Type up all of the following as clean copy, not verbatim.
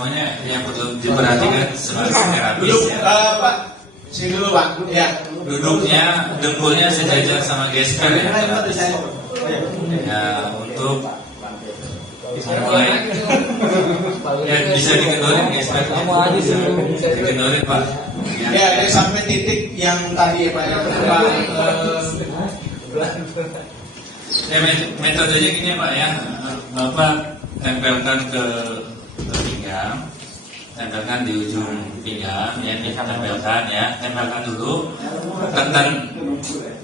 semuanya yang perlu diperhatikan sebagai terapis Duduk, ya. Pak. Sini dulu, Pak. Ya. Duduknya, dengkulnya sejajar sama gesper ya terapis. Ya, untuk mulai ya bisa dikendorin gespernya. Bisa dikendorin Pak. Ya, dari sampai titik yang tadi ya Pak. Pak, ya metodenya gini Pak ya, Bapak tempelkan ke pinggang, tempelkan di ujung pinggang, ya tempelkan ya, tempelkan dulu,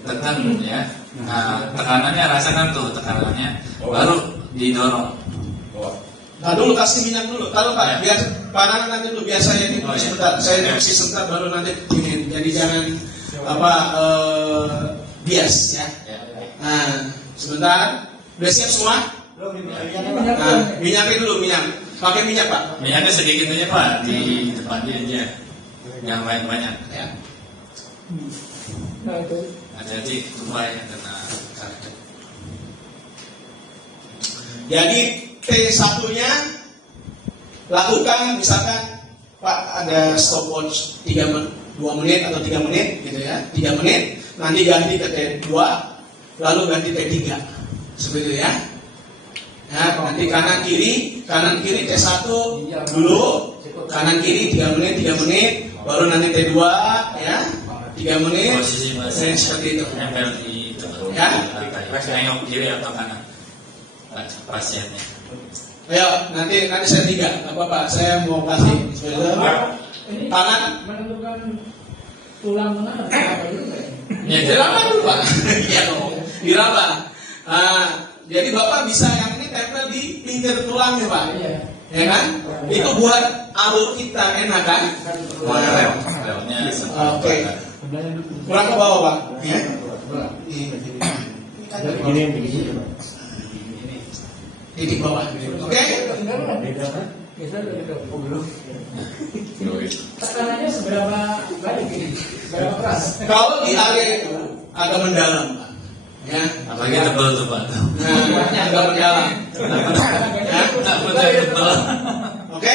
tekan ya. Nah tekanannya rasakan tuh tekanannya, baru didorong. nah dulu kasih minyak dulu. Kalau Pak, biar panangan nanti dulu. Biar saya ini dulu sebentar. Saya kasih sebentar baru nanti ini. Jadi jangan bias ya. Nah, sebentar. Udah siap semua? Nah, minyaknya dulu, minyak. Pakai minyak Pak. Minyaknya sedikit aja Pak, di depannya aja, jangan banyak-banyak. Ya. Hati-hati tumpah ya kena karet. Jadi T1-nya lakukan misalkan Pak ada stopwatch 2 menit atau 3 menit gitu ya, 3 menit, nanti ganti ke T2, lalu ganti T3, seperti itu ya. Ya, nanti kanan kiri T1 dulu, kanan kiri 3 menit, baru nanti T2 ya, 3 menit, Posisi masih seperti itu. nempel di Ya. nengok kiri atau kanan pasiennya. Ayo, nanti saya 3, nggak apa-apa, saya mau kasih seperti itu. Tangan menentukan tulang mana apa dulu ya? Ya, diraba dulu Pak. Iya dong, diraba. Jadi Bapak bisa yang ini tempel di pinggir tulangnya Pak. Iya. Ya kan? Itu buat alur kita enak kan? Relnya Oke. Kurang ke bawah Pak. Iya. Ini yang begini. Di bawah. Oke? Tekanannya seberapa banyak ini? Seberapa keras? Kalau di area itu agak mendalam Pak. Ya. apalagi tebel tuh Pak. Nah, agak mendalam. Ya. Takutnya tebel. Oke?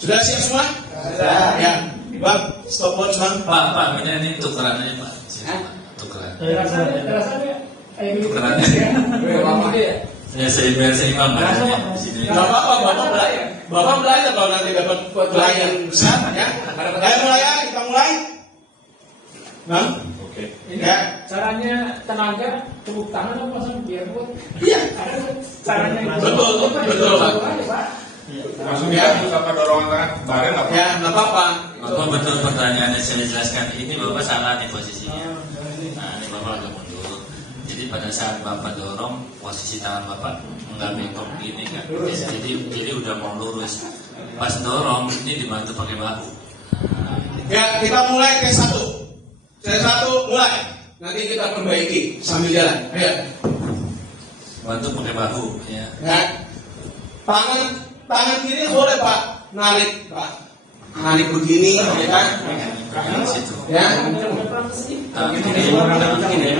Sudah siap semua? Sudah. Ya. Bang, stopwatch Bang. Pak, ini tukerannya Pak. Tukeran. Rasanya kayak gitu. Tukerannya. Ya saya biar seimbang Pak. Di sini. Gak apa-apa, Bapak belajar kalau nanti dapat pelayan besar ya. Ayo mulai ya, kita mulai. Bang, Oke. Ini Ya. caranya tenaga tepuk tangan apa langsung biar kuat? Iya. Ada caranya yang Betul, Pak. Pak. Langsung ya, apa dorongan tangan bareng apa? Ya, nggak apa-apa. Bapak betul pertanyaannya saya jelaskan. Ini Bapak salah nih posisinya. Nah, ini Bapak agak mundur. Jadi pada saat Bapak dorong, posisi tangan Bapak nggak bengkok gini kan. Jadi udah mau lurus. Pas dorong, ini dibantu pakai bahu. Ya, kita mulai T1. T1 mulai. Nanti kita perbaiki sambil jalan. Ayo. Bantu pakai bahu ya. Ya. Tangan kiri boleh Pak, narik Pak. Narik begini, ya kan? Di situ. Ya. Tangan kiri.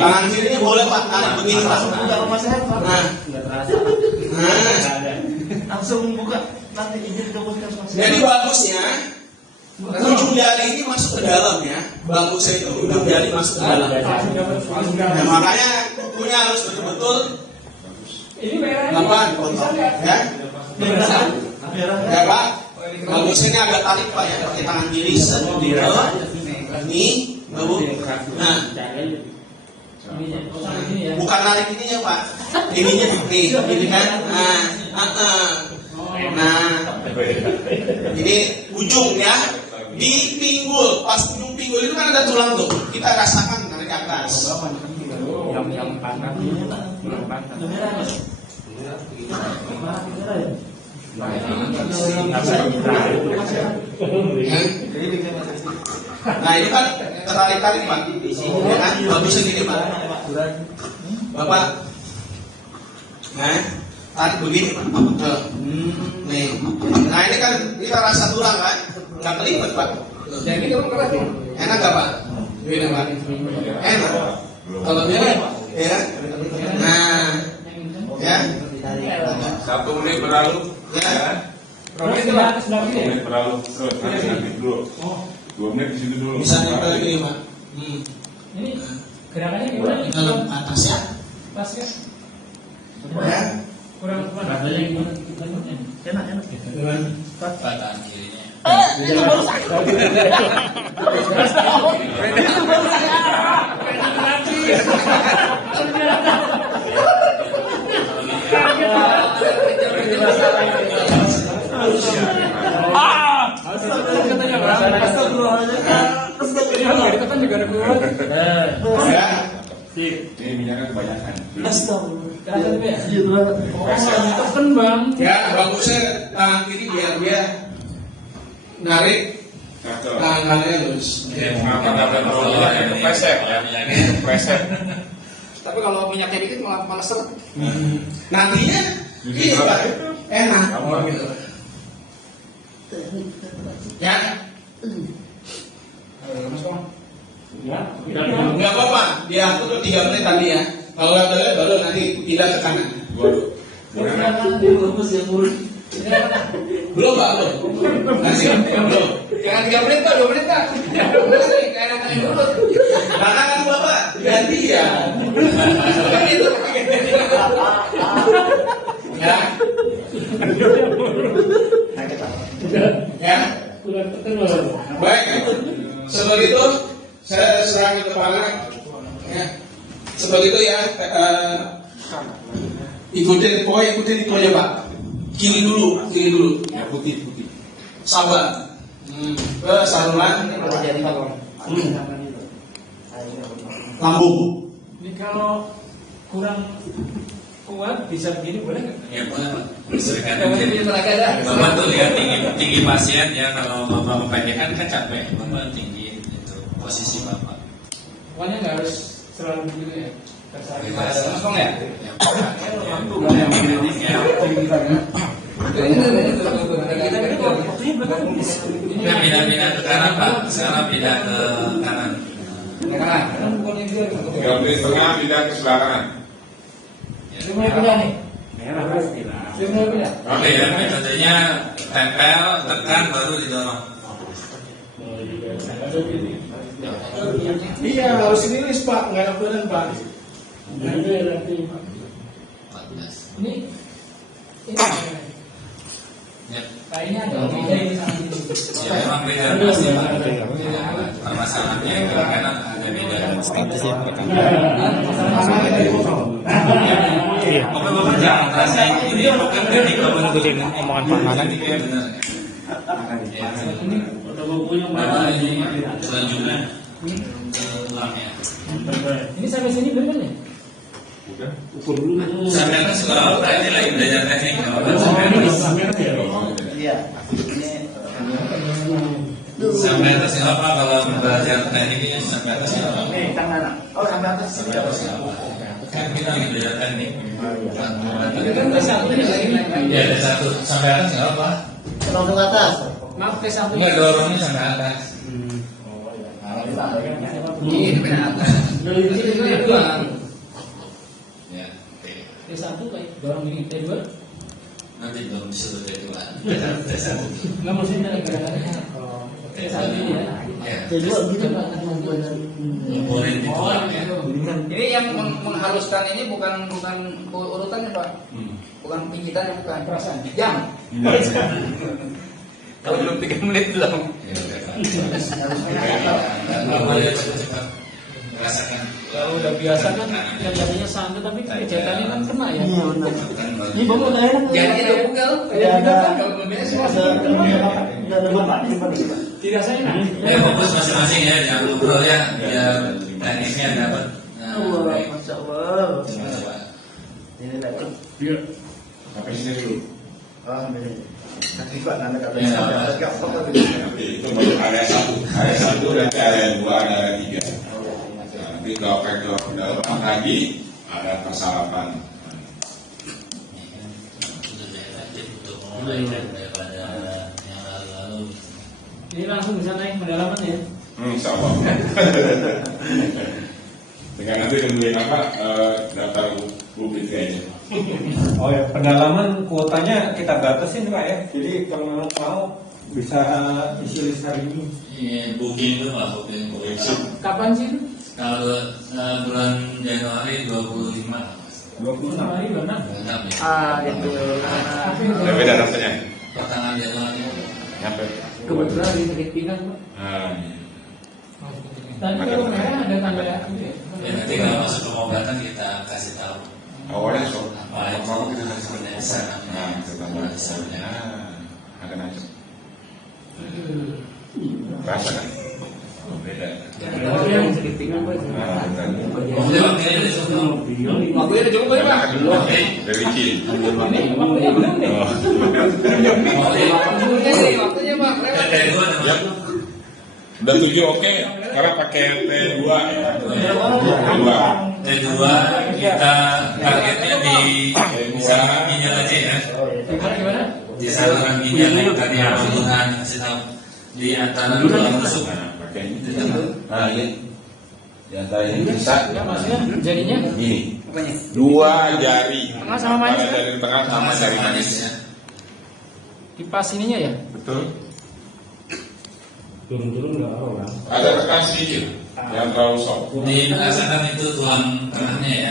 Tangan kirinya boleh Pak, narik begini Pak. Nah. Langsung buka nanti izin ke puskesmas. Jadi bagusnya ujung jari ini masuk ke dalam ya. Bagusnya itu ujung jari masuk ke dalam. Nah, makanya kukunya harus betul-betul Ini merahnya. apa dikontrol ya. Ya Pak. Bagusnya ini agak tarik Pak ya, pakai tangan kiri sendiri. Ini, baru. Nah, bukan narik ininya Pak. Ininya nih, ini kan. Nah, ini ujung ya. Di pinggul, pas ujung pinggul itu kan ada tulang tuh. Kita rasakan narik ke atas. Yang pangkat ini tak, yang pangkat. Nah ini kan tertarik-tarik Pak. Ya kan? Bagusnya gini Pak. Bapak. Nah, tarik begini Pak. Nih. Nah ini kan kita rasa tulang kan. Nggak kelipet Pak. Jadi kalau keras ya. Enak gak Pak? Gini Pak. Enak. Kalau gini ya. Nah. Ya. 1 menit berlalu. Ya. Terus sebelah sebelah kiri. 2 menit berlalu terus nanti dulu. Oh, 2 menit di situ dulu. Bisa nempel gini Pak. ini gerakannya gimana nih? Dalam atas ya. Pas ya? Ya. Kurang kemana? Enak gitu. Gimana? Batahan kirinya. Ya. Ini minyaknya kebanyakan. Tekan bang. Ya, bagusnya tangan kiri biar dia narik Cakep. tangan kanannya lurus. Kenapa nggak berubah? Kepleset. Kepleset. Tapi kalau minyaknya dikit malah seret. Nantinya ini Pak enak. Gitu. Ya, nggak apa-apa. Dia atur 3 menit tadi ya. Kalau nggak boleh baru nanti pindah ke kanan. Belum Pak, belum. Masih belum. Jangan 3 menit Pak, 2 menit Pak. Kayak enakan dulu. Karena kan Bapak ganti ya. Ya. Ya. Baik. Sebelum itu saya serang ke kepala. Ya. Sebelum itu ya ikutin itu aja Pak. Kiri dulu. Ya putih. Sabar. Ke saluran lambung. Ini kalau kurang kuat bisa begini boleh nggak? Ya boleh Pak. Berdasarkan Yang penting mungkin tenaga dah. Bapak tuh lihat tinggi pasien ya, kalau Bapak kependekan kan capek, Bapak tinggi itu posisi Bapak. Pokoknya nggak harus selalu begini ya. Bebas. Langsung ya? Yang penting ya. Ini pindah ke kanan Pak, sekarang pindah ke kanan. Kan bukan yang dia. 3 menit setengah pindah ke sebelah kanan. Ya. Sudah mulai pindah nih. Sudah mulai pindah. Oke ya, metodenya tempel, tekan, baru didorong. Iya, harus rilis Pak, nggak ada beran Pak. 14. Ini Ya. kayaknya ada beda ini sama ini. Ya memang beda pasti Pak. Permasalahannya yang kadang ada beda. Oke Bapak jangan rasain ini bukan teknik Bapak Omongan Pak Manan. Iya benar. Ya. Bapak ini selanjutnya tulangnya. Ini sampai sini benar nih. Udah. Sampai atas kalau berarti lagi belajar teknik. Iya. Sampai atas nggak apa kalau belajar tekniknya sampai atas nggak apa. Nih, tangan. Oh, sampai atas. Sampai atas nggak apa. Kan kita lagi belajar teknik. Ini kan ada satu nih lagi. Ya ada satu sampai atas nggak apa. Dorong ke atas. Maaf ke satu. Enggak dorongnya sampai atas. Ini benar. Ini doang. Ya. T1 kayak dorong ini T2. Nanti belum disuruh T2. T1. Nggak maksudnya gerakannya. T1 ini ya. Ya. T2 gitu Pak. Boleh di tulang ya. Ini yang menghaluskan ini bukan urutannya Pak. Bukan pijitannya, bukan perasaan. Jam. Kalau belum 3 menit belum. Ya udah Pak. Nggak boleh cepat-cepat merasakan. Kalau udah biasa kan kelihatannya santai tapi kebijakannya kan kena ya. Kan baru- Jadi itu bukan. Kalau belum beres Tidak saya enak. Ya fokus masing-masing ya, jangan ngobrol ya, biar tekniknya dapat. Nah, baik. Coba. Sampai sini dulu. Ya, Nanti itu baru area 1. Area 1 nanti area 2, ada area 3. Nanti kalau faktor kedalaman lagi ada persalapan. Sudah efektif untuk mulai daripada yang lalu-lalu. Ini langsung bisa naik pendalaman ya. Insya Allah. Dengan nanti nungguin apa daftar bukit kayaknya. Oh ya, pendalaman kuotanya kita batasin Pak ya. Jadi kalau memang mau bisa isi list hari ini. Iya, booking itu Pak, booking. Kapan sih? Kalau bulan Januari 25. 26 Hari mana? 26 ya. Itu. Ya beda rasanya. Pertengahan Januari. Nyampe. Kebetulan di sakit pinggang Pak. Iya. Tadi kalau merah ada tanda itu ya? Ya nanti kalau masuk pengobatan kita kasih tahu. Awalnya so, Apa itu mau kita kasih Vanessa namanya. Nah, kita tambah. Vanessa-nya. Akan aja. Rasa kan? Beda. Kalau yang sakit pinggang Pak. Nah, benar. Waktu waktunya udah cukup. Waktunya udah cukup ya Pak. Oke. Dari Cil. Waktunya belum deh. Oh. Waktunya Pak. Lewat. Dari gua ada Ya. Udah 7 oke. Sekarang pakai T2 ya. T2. T2 kita targetnya di saluran ginjal aja ya. Gimana? Di saluran ginjal yang tadi Tuhan kasih tahu di antara dua tusuk. Nah, pakai ini. Nah, ini di antara ini bisa Ya maksudnya jadinya gini. Apanya? 2 jari. Tengah sama manis, Antara jari tengah sama jari manis. ya. kipas ininya ya? Betul. Turun-turun nggak orang. Ada rekan sedikit yang terlalu soft. Dirasakan itu tulang tengahnya ya.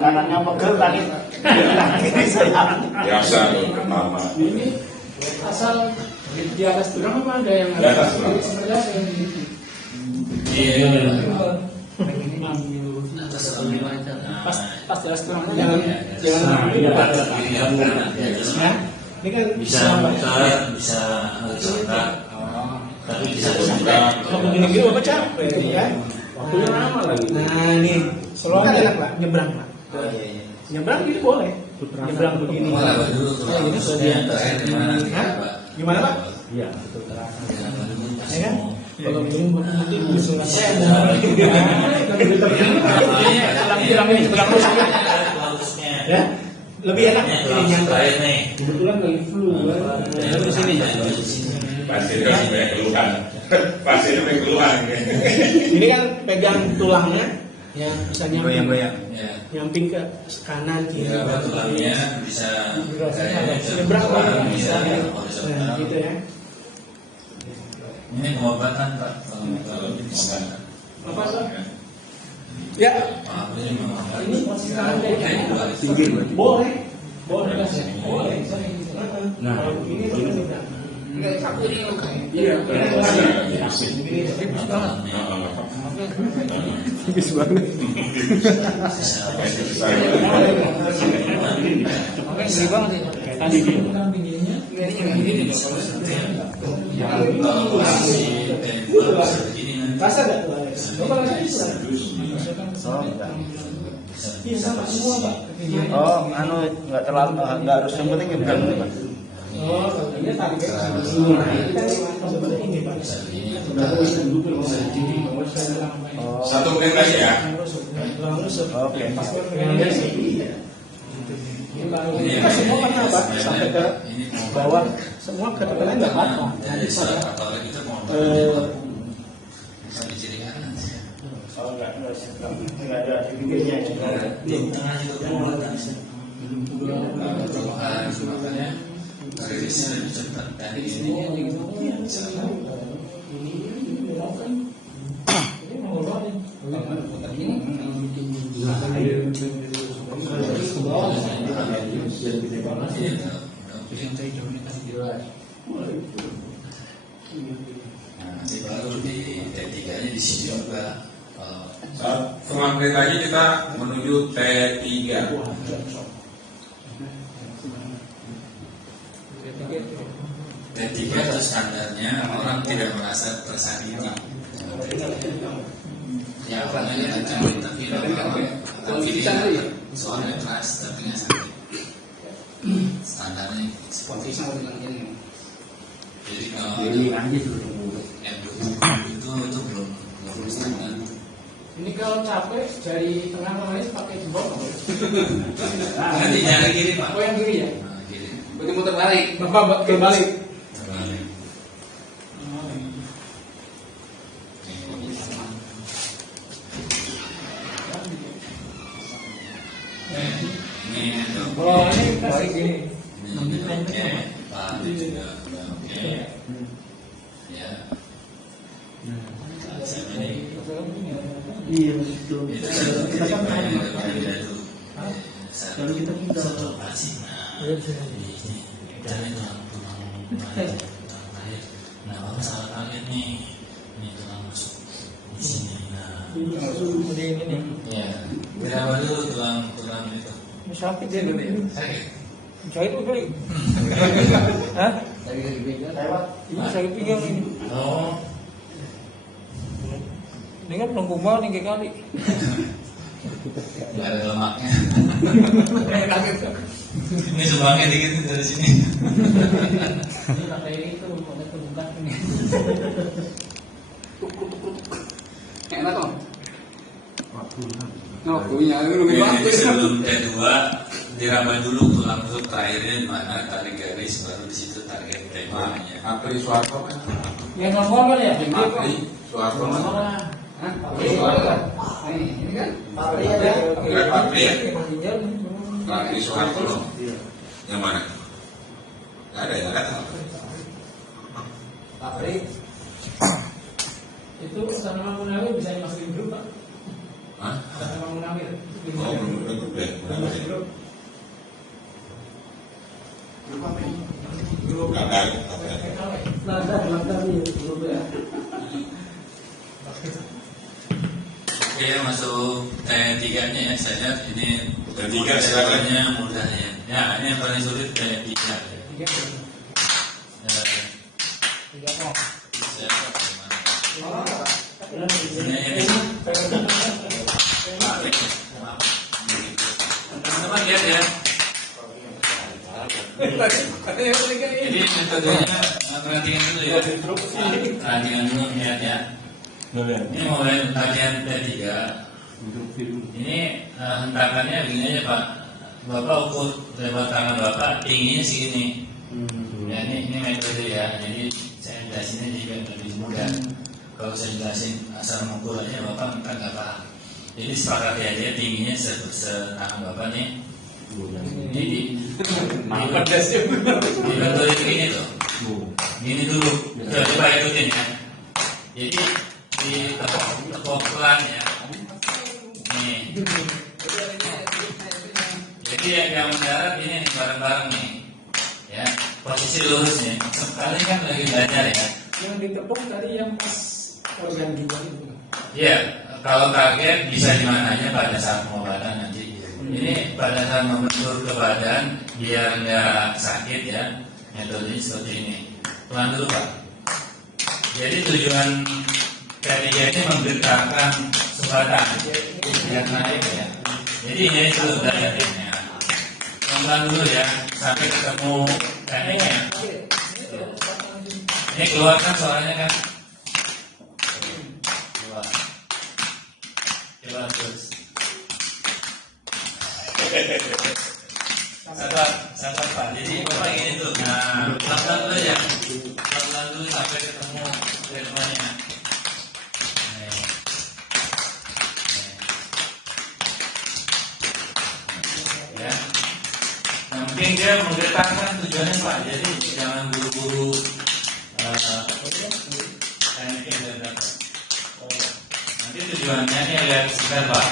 Kanannya pegel tadi. Biasa loh, mama. Ini asal di atas tulang apa ada yang Di atas tulang. Seperti apa yang ini? Iya. Ambil Atas atau gimana? pas di atas tulangnya Jangan jangan Iya, kiri yang kanan ya. ya. Ini kan Bisa muter, bisa sebentar, tapi bisa Sebentar. kalau begini-gini bapak capek ya. Waktunya lama lagi. Nah ini kalau kan enak Pak, nyebrang Pak. Nyebrang ini boleh. Nyebrang begini. Malah dulu tuh. Oh, ini sudah di atas. Terakhir di mana? Hah? Gimana Pak? Iya, betul terasa. Ya kan? Kalau begini mungkin bisa Bagusnya. ya lebih enak ini yang Terakhir nih. Kebetulan lagi flu kan. di sini ya. Pasti itu banyak keluhan. Pasti itu banyak keluhan. Ini kan pegang tulangnya ya bisa nyamping Ya. nyamping ke kanan kiri. Ya, tulangnya bisa Nyebrang Pak, bisa bisa ya. Nah, horizontal. gitu ya. Ini pengobatan Pak. Kalau pengobatan. Apa Pak? Ya, Maaf, ini pengobatan. ini posisi tangan kayak Tinggi. boleh. boleh kan ya? Boleh. Nah, ini nyebrang. Enggak satu ini. Iya, Tipis banget. Oke, ngeri banget ini. Tadi tulang pinggirnya Ngerinya begini nih. Rasa nggak tuh Alex? Bapak rasanya bisa. Iya sama semua Pak. Oh, nggak terlalu nggak harus yang penting nyebrang. Oh, ini target semua. Kita sebenarnya ini Pak. Oh, 1 menit lagi ya. oke. Kita semua kan apa? Sampai ke bawah, semua ke depannya nggak apa-apa. Dari Nanti seorang pada Katolik itu pengobatan sampai ciri kanan. Oh, nggak ada pinggirnya. Di tengah juga pengobatan. Makanya rilisnya lebih cepat dari ini. Nanti baru di T3-nya di sini juga. Setengah menit lagi kita menuju T3. T3 itu standarnya orang tidak merasa tersakiti. Ya, orangnya cuma tapi soalnya keras tapi nggak sakit. Standarnya Seperti sama dengan ini. jadi kalau itu belum standar. Ini kalau capek dari tengah kemarin pakai jempol. Nanti jari kiri Pak. Oh yang kiri ya? Nah, kiri. Berarti muter balik. Bapak kembali. Terbalik. Kalau ini kasih gini. Ini oke, Pak juga udah oke. Ya. Nah, sama ini. Iya begitu. Itu satu Kita kan titik yang berbeda tuh. kalau kita tidak Satu lokasi. Nah, ini cari tulang lahir. Nah, bapak salah kaget nih. Ini tulang masuk di sini. Nah, Ini. ya. Berapa dulu tulang itu? Sakit dia dulu ya. Sakit. Sakit betul. Hah? Ini sakit pinggang ini. Oh, Ini kan belum kumbang nih kali. nggak ada lemaknya. Ini sumbangnya dikit dari sini. Ini lantai itu ada kebuka ini. Enak kok. Waktunya lebih Jadi waktu. sebelum T2 diraba dulu tulang rusuk terakhirnya di mana, tarik garis, baru di situ target T2-nya. Apri Soeharto kan? Yang ngomong kan ya, gede kok. Apri Soeharto kan? Hah? Ini kan? Apri ya? Apri Soeharto loh. Yang mana? Nggak ada, nggak ada. Apri. Itu tanaman munawir bisa dimasukin grup, Pak. Hah? Tanaman munawir. Oh, belum ada grup deh. Belum ada grup. Nggak ada. Lantar di grup ya. Oke, masuk T3-nya ya. Saya lihat ini T3 silakan. mudah ya. Ya, ini yang paling sulit T3. Tiga kok. Teman-teman lihat ya. Jadi metodenya rantingan dulu ya. Rantingan dulu lihat ya. Ini mulai latihan T3. Ini hentakannya begini aja Pak. Bapak ukur lebar tangan Bapak tingginya segini. Ya, ini metode ya. Jadi saya jelasinnya juga lebih mudah. Kalau saya jelasin asal mengukur aja Bapak nggak paham. Jadi sepakati aja tingginya setangan Bapak nih. Jadi dibantuin begini tuh. Gini dulu. Coba ikutin ya. Jadi ditepok pelan ya. Nih. Jadi yang mendarat ini bareng-bareng nih. Ya, posisi lurus nih. Sekali kan lagi belajar ya. Yang ditepuk tadi yang pas organ jiwa itu. Iya, kalau kaget bisa di mana aja pada saat pengobatan nanti. Ini pada saat membentur ke badan biar nggak sakit ya. Metodenya seperti ini. Pelan dulu Pak. Jadi tujuan ketiga ini menggerakkan sumbatan biar naik ya. Jadi ini dulu dayanya. Pelan dulu ya sampai ketemu tekniknya. Ini keluar kan suaranya kan? Keluar. Keluar terus. Sabar Pak. Jadi Bapak gini tuh. Nah, pelan dulu aja. Pelan dulu sampai ketemu ritmenya. Ya. Nah, mungkin dia menggerakkan tujuannya Pak. Jadi jangan buru-buru tekniknya dia dapat. Nanti tujuannya ini agak sebentar Pak.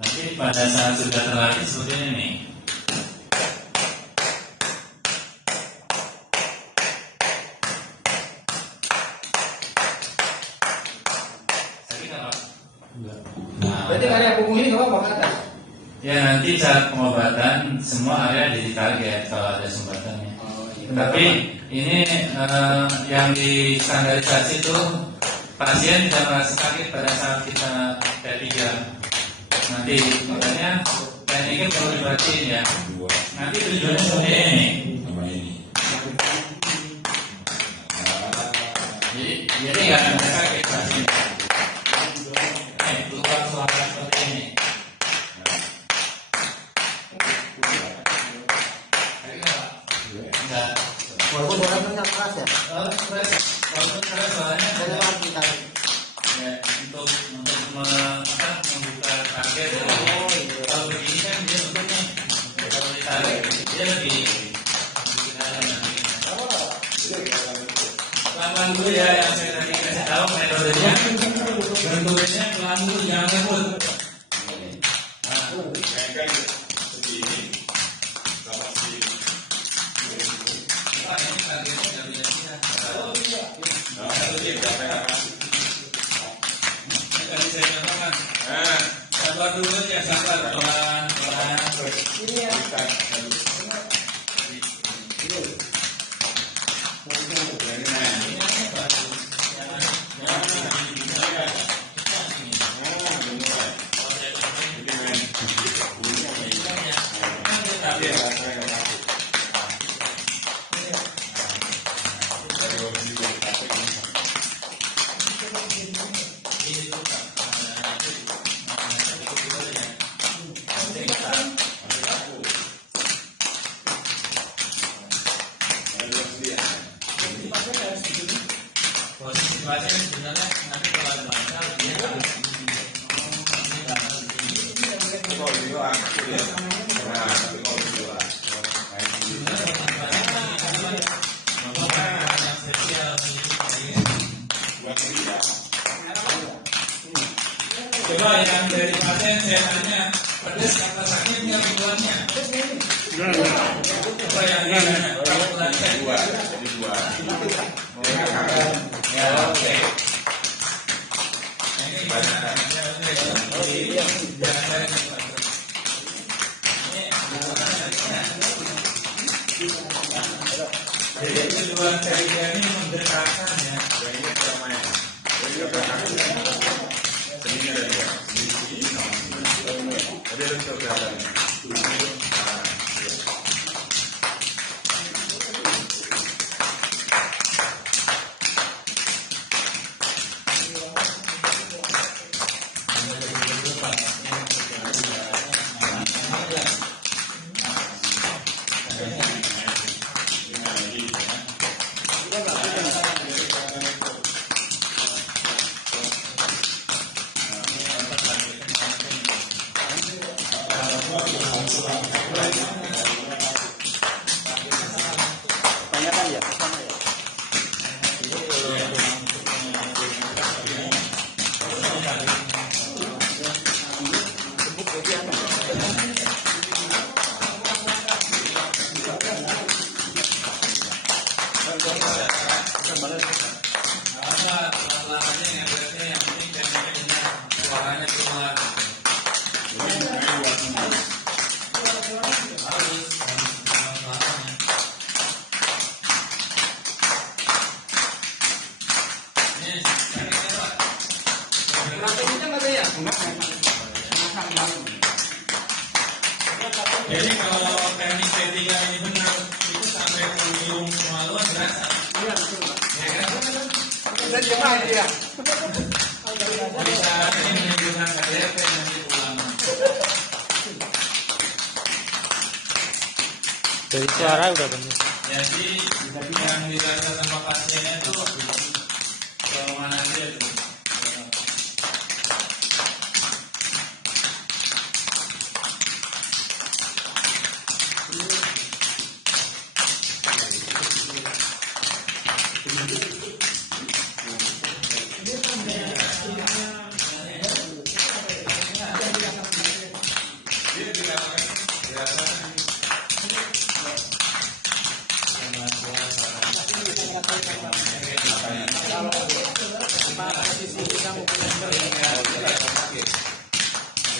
Nanti pada saat sudah terlatih seperti ini nih. Sakit nggak Pak? Nah, Berarti area punggung ini nggak apa-apa kata? ya nanti saat pengobatan semua area jadi target kalau ada sumbatannya. Tapi ini yang distandarisasi itu pasien tidak merasa sakit pada saat kita T3. Nanti makanya tekniknya perlu diperhatiin ya. Nanti tujuannya seperti ini. Sama ini. Jadi nggak ada sakit pasien. Keluar suara seperti ini. Enggak. Walaupun suaranya keras ya. Walaupun suaranya Saya lagi tadi. ya, untuk membuka target. Kalau begini kan dia bentuknya kalau ditarik dulu ya yang saya tadi kasih tahu metodenya. Bentuknya pelan dulu, jangan ngebut. Kan seperti ini. Sama si. Pak, ini targetnya nggak bisa sih. Nah, ini berapa yang kasih? Ini tadi saya katakan. Nah, Sabar dulu ya, sabar pelan. Ini ya. Posisi pasien sebenarnya nanti kalau ada masalah dia harus kalau di luar, ya. Nah, tapi kalau di luar, coba yang dari pasien saya tanya pedas apa sakit nggak bulannya? Coba yang ini berapa bulannya? dua. Ya oke. Ini jangan jadi tujuan dari dia ini mendekatkan ya. Yang ini keramaian. Yang ini keramaian. Seninya ada dua. Seni sama seni. Tapi ada bisa kelihatan. Tanyakan ya, sama ya. Suaranya keluar. Jadi kalau teknik T3 ini benar, itu sampai ujung kemaluan berasa. Iya betul. Ya kan? Dan gimana dia? Bisa ini menunjukkan KTP nanti ulang. Dari suara udah benar. Jadi yang dirasa sama pasiennya itu kalau mana aja itu.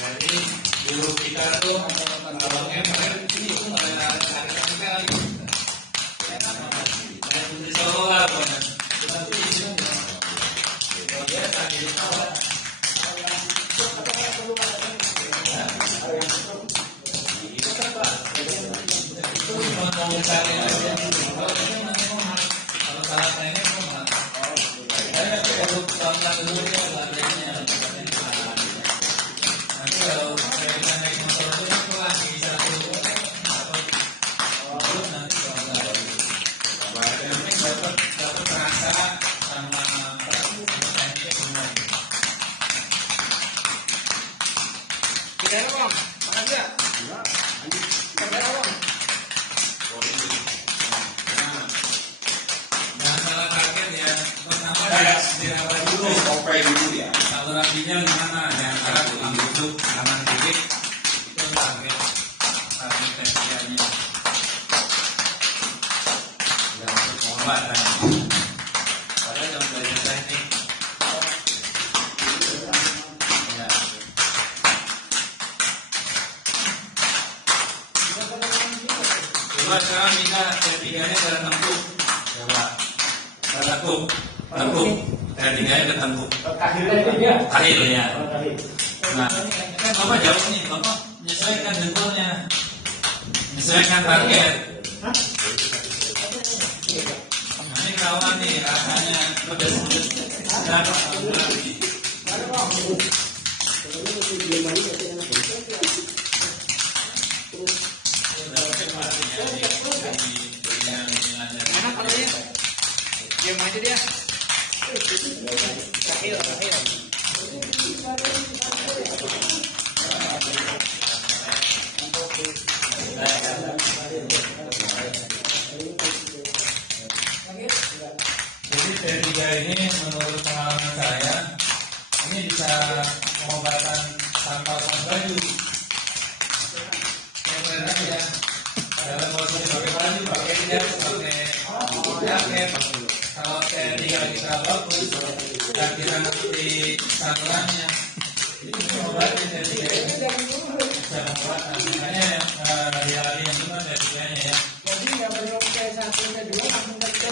Jadi guru kita tuh kalau kemarin itu ada kita lagi. Ada putri sekolah bukan. Dia tadi mau cari aja. Kalau salah tanya saya perlu tahun dulu ya latihannya. Nanti kalau saya naik motor itu pelan bisa turun atau nanti kalau dapat rasa sama tekniknya semua. Tidak ada bang, makan dia. Tidak ada bang. Jangan salah target ya. saya setir apa dulu? Sampai dulu ya. Saluran ginjal gimana? Di antara tulang rusuk, kanan kiri itu target terapiannya. Dan untuk pengobatan. Padahal jangan belajar teknik. Ya. Coba sekarang minta T3-nya tertempuk. Coba. Tertempuk. Tengkuk. T3-nya tertempuk. Akhir ya. Nah, kan Bapak jauh nih, Bapak menyesuaikan dengkulnya, menyesuaikan target. Nah, ini kawan nih, rasanya pedes-pedes. Nah, Mana kalau dia? Diam aja dia. Jadi T3 ini menurut pengalaman saya, ini bisa pengobatan tanpa baju. Yang aja dalam posisi pakai baju, pakai tidak, pakai jaket. Kalau T3 kita bagus dan kita ngerti salurannya, ini pengobatan T3 ini bisa pengobatan. Makanya hari-hari yang cuma T3-nya ya. Jadi nggak perlu T1, T2 langsung T3.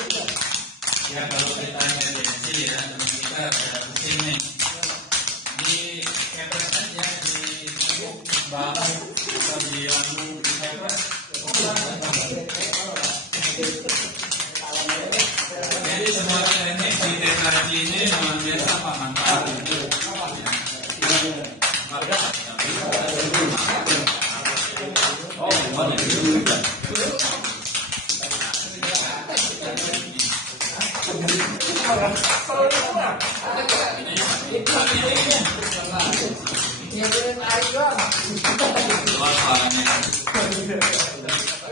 Ya kalau ditanya tensi ya, teman kita ada mesin nih. Di kepres aja, di bahu atau di lambung di kepres. Jadi semua teknik di teknologi ini luar biasa apa manfaat. Luar suaranya.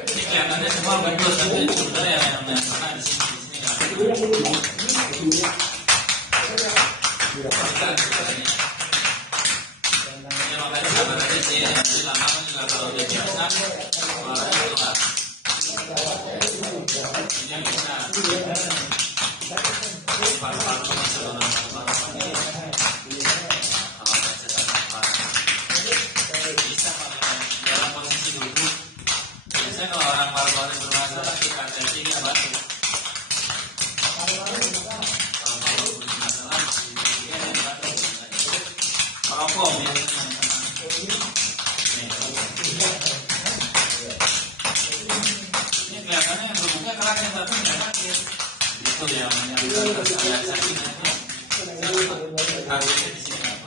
Ini kelihatannya semua bagus, tapi sebenarnya yang sana di sini. Ya makanya sabar aja sih, nanti lama-lama juga kalau udah biasa, suaranya keluar. Ini bisa. Paru-paru masuk dalam paru-paru. Kalau saya paru bisa dalam posisi duduk. Biasanya kalau orang paru-paru bermasalah kita tensi nggak batuk. Kalau paru-paru bermasalah dia nggak batuk. Merokok biasanya. Ini kelihatannya bentuknya keras yang tapi nggak sakit. Itu yang saya sakit. Targetnya di sini apa?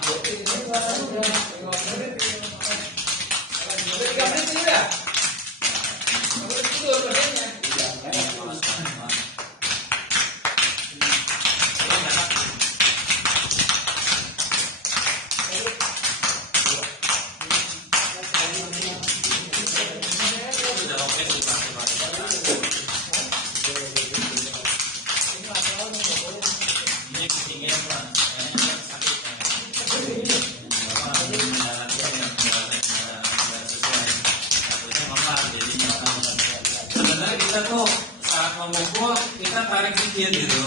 Kita tuh saat memukul kita tarik dikit gitu,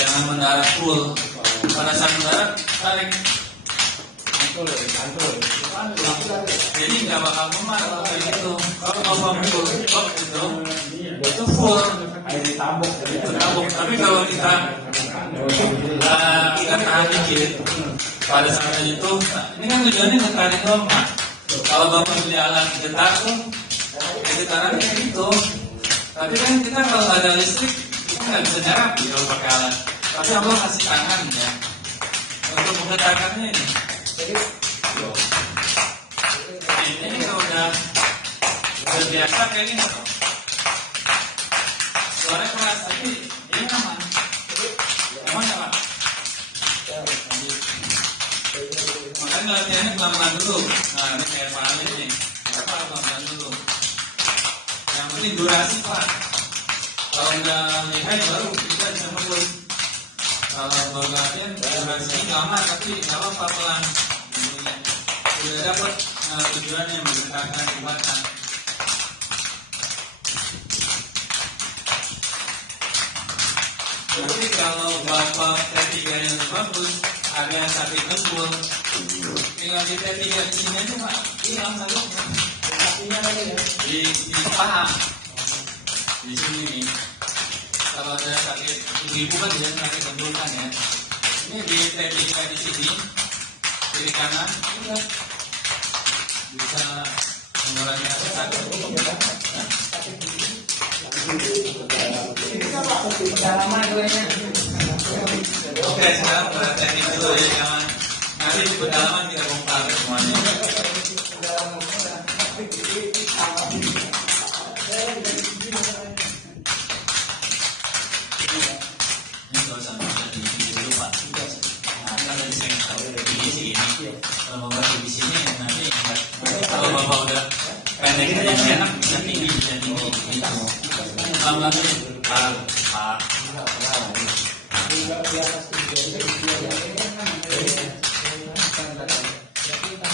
jangan mendarat full. Pada saat mendarat tarik, jadi nggak bakal memar kalau kayak gitu. Kalau bapak mukul gitu, itu full, ditabuk. Tapi kalau kita tahan dikit, pada saat itu, ini kan tujuannya ngetarik doang Pak. Kalau bapak beli alat getar tuh, getarannya kayak gitu. Tapi kan kita kalau nggak ada listrik, kita nggak bisa nyerap kalau pakai alat. Tapi Allah kasih tangan ya untuk menggetarkannya ini. Ini kalau udah biasa kayak gini tuh. Suaranya keras tapi ini aman. Aman nggak Pak? Makanya latihannya pelan-pelan dulu. Nah ini kayak Pak Ali nih. Apa pelan-pelan dulu. Yang penting durasi Pak. Kalau udah lihai baru kita bisa mengurus. kalau baru latihan durasi lama tapi nggak apa-apa pelan. Udah dapat tujuannya menggerakkan jembatan. Jadi kalau bapak T3 yang bagus, ada yang sakit dengkul, tinggal di T3 di sini aja Pak, hilang sakitnya. Di paha, di sini nih. Kalau ada sakit ibu kan biasanya sakit dengkul kan ya. Ini di T3 di sini, kiri kanan, udah bisa mengurangi sakit. Pengalaman gue nya. Oke, sekarang teknik dulu ya kawan. Nanti di pedalaman kita bongkar semuanya. Ini kalau sama di dulu Pak. Nah, kan tadi saya tahu di sini. Kalau bapak di sini nanti kalau bapak udah pendek aja enak bisa tinggi gitu. Lambatnya Pak.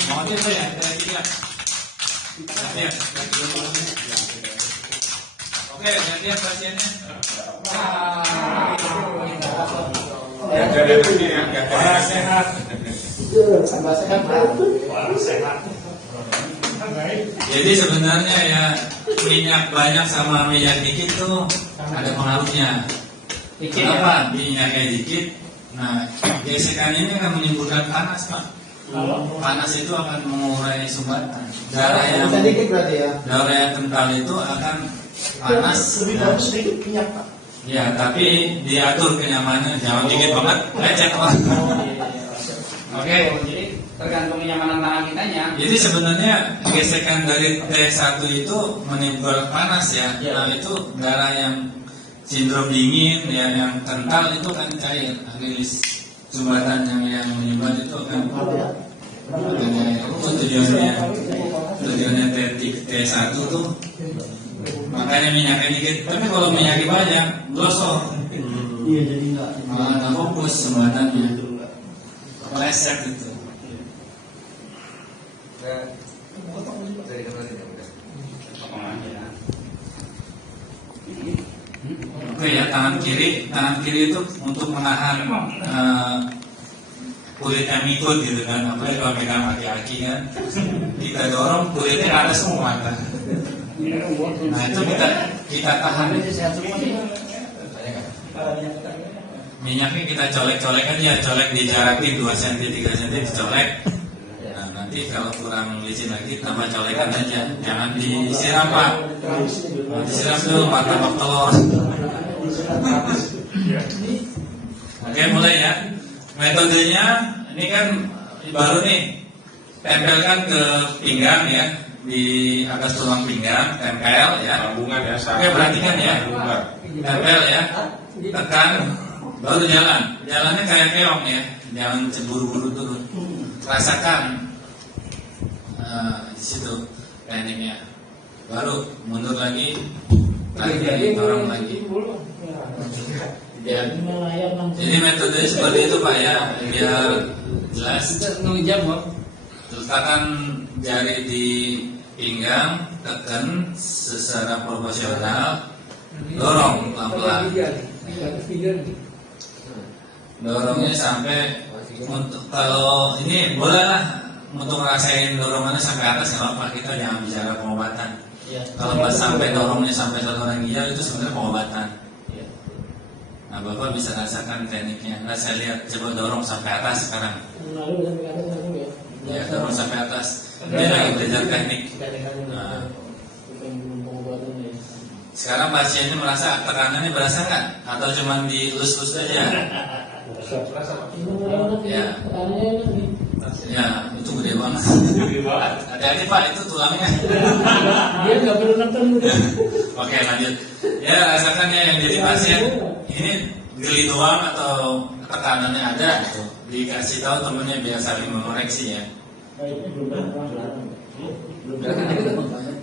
Mau aja Pak ya, kita gantian. Oke, gantian pasiennya. Yang jadi ini yang Sehat. Tambah sehat, Pak. Sehat. Jadi sebenarnya ya minyak banyak sama minyak dikit tuh ada pengaruhnya. Kenapa minyaknya dikit? Nah, gesekan ini akan menimbulkan panas Pak. Panas itu akan mengurai sumbatan. Darah yang kental itu akan panas. Lebih bagus sedikit minyak Pak. Ya, tapi diatur kenyamanan, jangan dikit banget, lecet Pak. Oke. Jadi tergantung kenyamanan tangan kitanya. Jadi sebenarnya gesekan dari T1 itu menimbulkan panas ya. Nah itu darah yang sindrom dingin ya, yang kental itu kan cair, rilis sumbatan yang menyumbat itu kan tujuannya T1 tuh makanya minyaknya dikit. Tapi kalau minyaknya banyak gosok, malah nggak fokus sumbatannya, meleset itu. Oke ya, tangan kiri itu untuk menahan kulit yang ikut gitu kan, apalagi kalau pegang laki-laki kan, kita dorong kulitnya ada semua kan. Nah itu kita tahan. Minyaknya kita colek-colek aja, colek dijarakin 2 cm 3 cm dicolek. Nah nanti kalau kurang licin lagi tambah colekan aja, jangan disiram Pak. Disiram dulu 4 tabak telur. Oke, mulai ya. Metodenya ini kan baru nih, tempelkan ke pinggang ya, di atas tulang pinggang, tempel ya. Sambungan ya. Oke, perhatikan ya. Tempel ya, tekan, baru jalan. Jalannya kayak keong ya, jangan buru-buru turun. Rasakan di situ tekniknya. Baru mundur lagi, dorong lagi. Ya. Jadi metodenya seperti itu Pak ya, biar jelas. Letakkan jari di pinggang, tekan secara proporsional, dorong pelan-pelan. Dorongnya sampai untuk kalau ini boleh lah untuk ngerasain dorongannya sampai atas nggak apa-apa, kita jangan bicara pengobatan. Kalau sampai dorongnya sampai saluran ginjal itu sebenarnya pengobatan. Nah Bapak bisa rasakan tekniknya. Nah saya lihat, coba dorong sampai atas sekarang. Ya dorong sampai atas. Dia lagi belajar teknik. Nah, sekarang pasiennya merasa tekanannya berasa nggak? Atau cuma dielus-elus aja? Ya. Ya, itu gede banget. Hati-hati Pak, itu tulangnya. Dia nggak perlu nonton. Oke, lanjut. Ya, rasakan ya yang jadi pasien ini geli doang atau tekanannya ada gitu. Dikasih tahu temennya biar saling mengoreksi ya.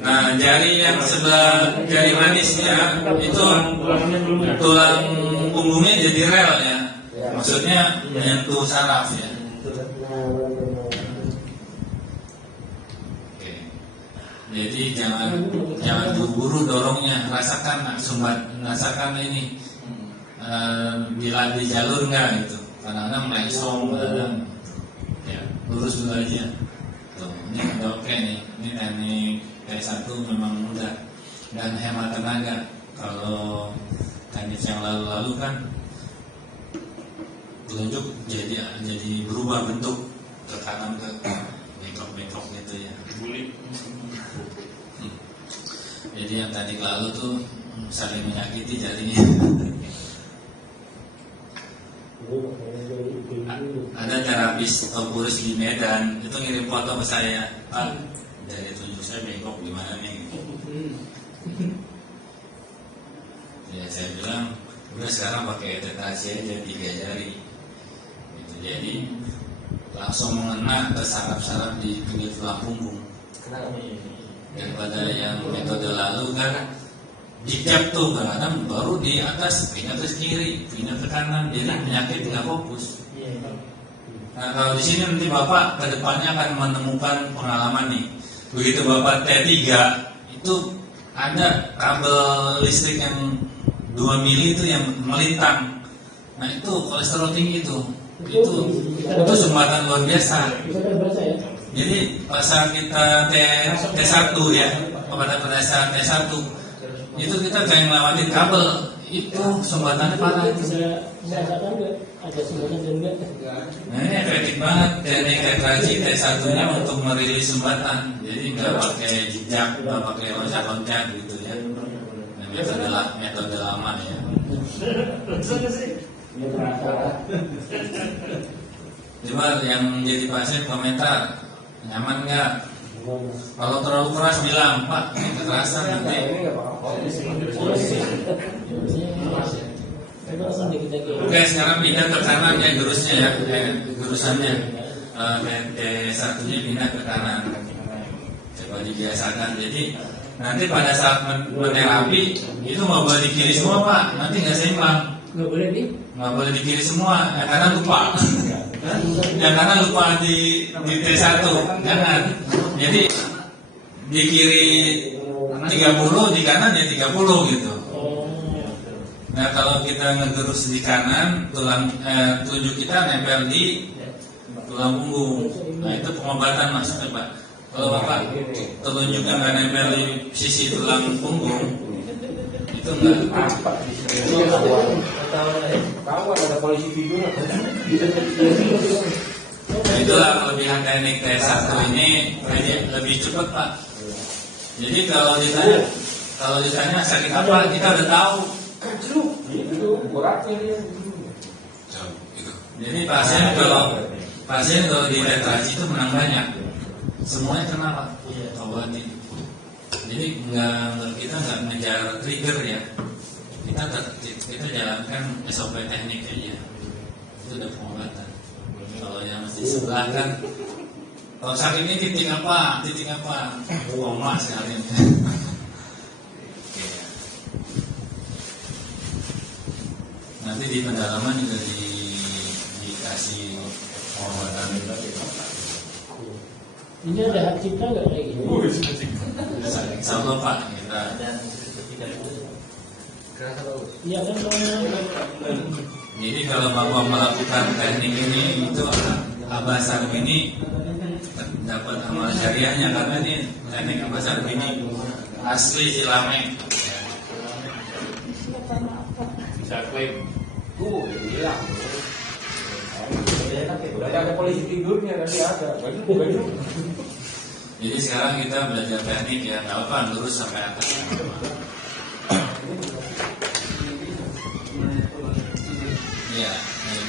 Nah, jari yang sebelah jari manisnya itu tulang punggungnya jadi rel ya. Maksudnya menyentuh saraf ya. Oke. Jadi jangan buru-buru dorongnya, rasakan rasakan ini. Bila di jalur nggak gitu, kadang-kadang melengsong, kadang ya lurus dulu aja. Tuh, ini udah oke nih. Ini teknik T1 memang mudah dan hemat tenaga. Kalau teknik yang lalu-lalu kan telunjuk jadi berubah bentuk ke kanan ke bengkok gitu ya. Jadi yang tadi lalu tuh saling menyakiti jadinya. Ada terapis Topuris di Medan itu ngirim foto ke saya, Pak, dari telunjuk saya bengkok gimana nih? Ya saya bilang udah sekarang pakai tetrasi aja 3 jari. Gitu. Jadi langsung mengena ke saraf-saraf di pinggir tulang punggung. Daripada yang metode lalu kan jejak tuh kadang baru di atas, pindah ke kiri, pindah ke kanan, jadi penyakit tidak fokus. Nah kalau di sini nanti Bapak kedepannya akan menemukan pengalaman nih. Begitu Bapak T3 itu ada kabel listrik yang 2 mili itu yang melintang. Nah itu kolesterol tinggi itu sumbatan luar biasa. Jadi pada kita T1 ya, pada saat T1 itu kita kayak ngelawatin kabel, itu sumbatannya parah. Nah ini efektif banget teknik tetraksi T1-nya untuk merilis sumbatan. Jadi nggak pakai jejak, nggak pakai loncat-loncat gitu ya. Nah, metode lama ya. Coba yang jadi pasien komentar, nyaman nggak? Kalau terlalu keras bilang, Pak, ini kekerasan nanti. Oke, sekarang pindah ke kanan ya gerusnya ya, gerusannya. T1-nya pindah ke kanan. Coba dibiasakan. Jadi nanti pada saat menerapi itu nggak boleh di kiri semua, Pak. Nanti nggak seimbang. Nggak boleh di kiri semua. Ya karena lupa. Ya karena lupa di T1. Jangan. Jadi di kiri 30, di kanan ya 30 gitu. Nah kalau kita ngegerus di kanan, telunjuk kita nempel di tulang punggung. Nah itu pengobatan maksudnya Pak. Kalau Bapak telunjuknya nggak nempel di sisi tulang punggung, itu enggak. Tahu ada polisi tidur. Nah, itulah kelebihan teknik T1 ini, lebih cepat Pak. Jadi kalau ditanya sakit apa, kita udah tahu. Jadi pasien kalau di tetrasi itu menang banyak, semuanya kena Pak, obatin. Jadi kita nggak ngejar trigger ya, kita jalankan SOP teknik aja, itu udah pengobatan. Kalau yang di sebelah kan, kalau sakit ini titik apa, koma sekali. Nanti di pendalaman juga dikasih pengobatan. Ini ada hak cipta nggak kayak gini? Insya Allah Pak, kita Iya kan jadi kalau Bapak melakukan teknik ini itu Abah Sarum ini dapat amal syariahnya karena ini teknik Abah Sarum ini asli Cilame. Bisa klaim. Hilang. Ada polisi tidurnya tadi ada. Baju. Jadi sekarang kita belajar teknik ya, nggak apa lurus sampai atas. Ya,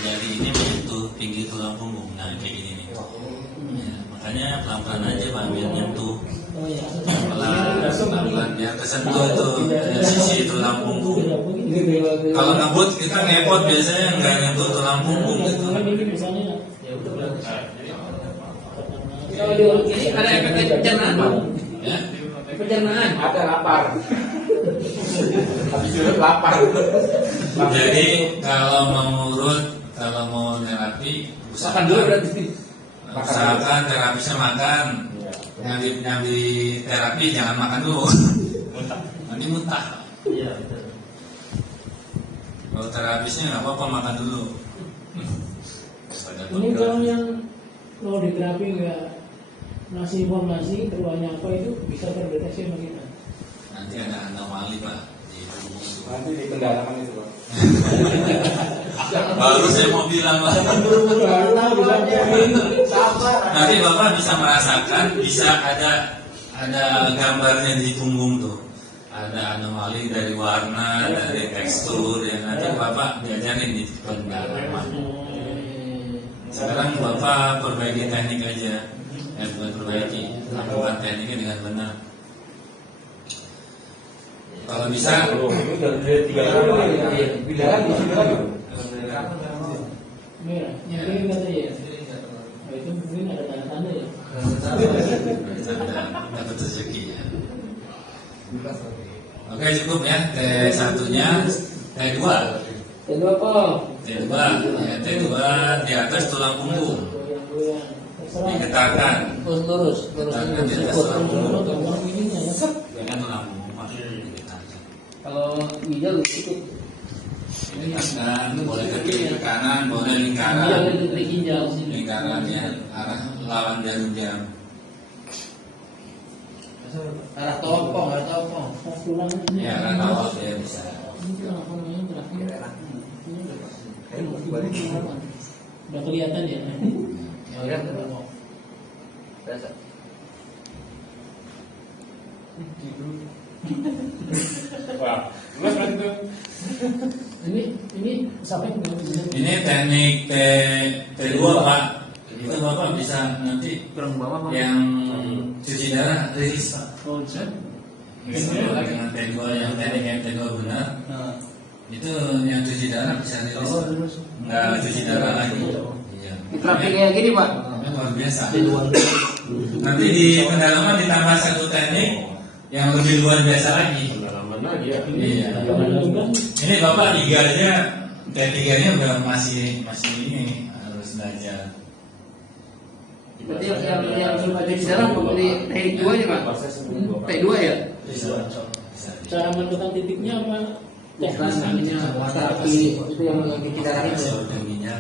jadi ini menyentuh tinggi tulang punggung. Nah kayak gini nih. Ya, makanya pelan-pelan aja Pak, biar nyentuh. Pelan-pelan biar kesentuh itu sisi tulang punggung. Kalau ngebut kita ngepot biasanya nggak nyentuh tulang punggung gitu. Jadi ada efek pencernaan Pak? Ya. Pencernaan. Ada lapar. Habis itu lapar. Jadi kalau mengurut kalau mau terapi Makan dulu berarti. usahakan terapisnya makan. Nyambi terapi jangan makan dulu. Nanti muntah. Iya betul. Kalau terapisnya nggak apa-apa makan dulu. Ini kalau yang mau diterapi nggak ngasih informasi keluarnya apa itu bisa terdeteksi sama kita. Nanti ada anomali Pak di tubuh itu. Nanti di pendalaman itu Pak. Baru saya mau bilang Pak. Nanti Bapak bisa merasakan, bisa ada gambarnya di punggung tuh. Ada anomali dari warna, dari tekstur, yang nanti Bapak diajarin di pendalaman. Sekarang Bapak perbaiki teknik aja, bukan perbaiki, lakukan tekniknya dengan benar. Kalau bisa, Ini udah 3 kali. Bila lagi, sudah lagi. Merah, yang ini kata ya. Nah, itu mungkin ada tanda-tanda ya. dapat rezeki ya. Oke cukup ya, T1-nya, T2. Kedua apa? T2, ya, T2 di atas tulang punggung, diketarkan. Lurus. Diketarkan di atas tulang punggung. ya. Ya kan tulang punggung maksudnya diketarkan. Kalau ginjal ikut. Ini kan boleh ke kiri ke kanan, boleh Ginjal lingkaran, itu dari ginjal sini. lingkaran ya, arah lawan jarum jam. Arah topong. Tulang ini. Ya arah awal ya bisa. Ini tulang apa namanya terakhir? Udah kelihatan ya. Ya, topong. Biasa. Wah, mas itu. Ini sampai Ini teknik T2 Pak. Itu Bapak bisa nanti Kurang bawah yang cuci darah rilis Pak. Oh, bisa. Misalnya dengan T2 yang teknik yang T2 benar, itu yang cuci darah bisa rilis. Nggak cuci darah lagi. Iya. Terapi kayak gini Pak. Ini luar biasa. Nanti di pendalaman ditambah satu teknik yang lebih luar biasa lagi. Iya. Ini Bapak liganya, T3-nya udah masih ini harus belajar. Berarti yang sudah cuci darah dari T2 nya Pak. T2 ya. Bisa. Cara menentukan titiknya apa? Bukan namanya terapi itu yang cuci darah itu. Masuk ke ginjal.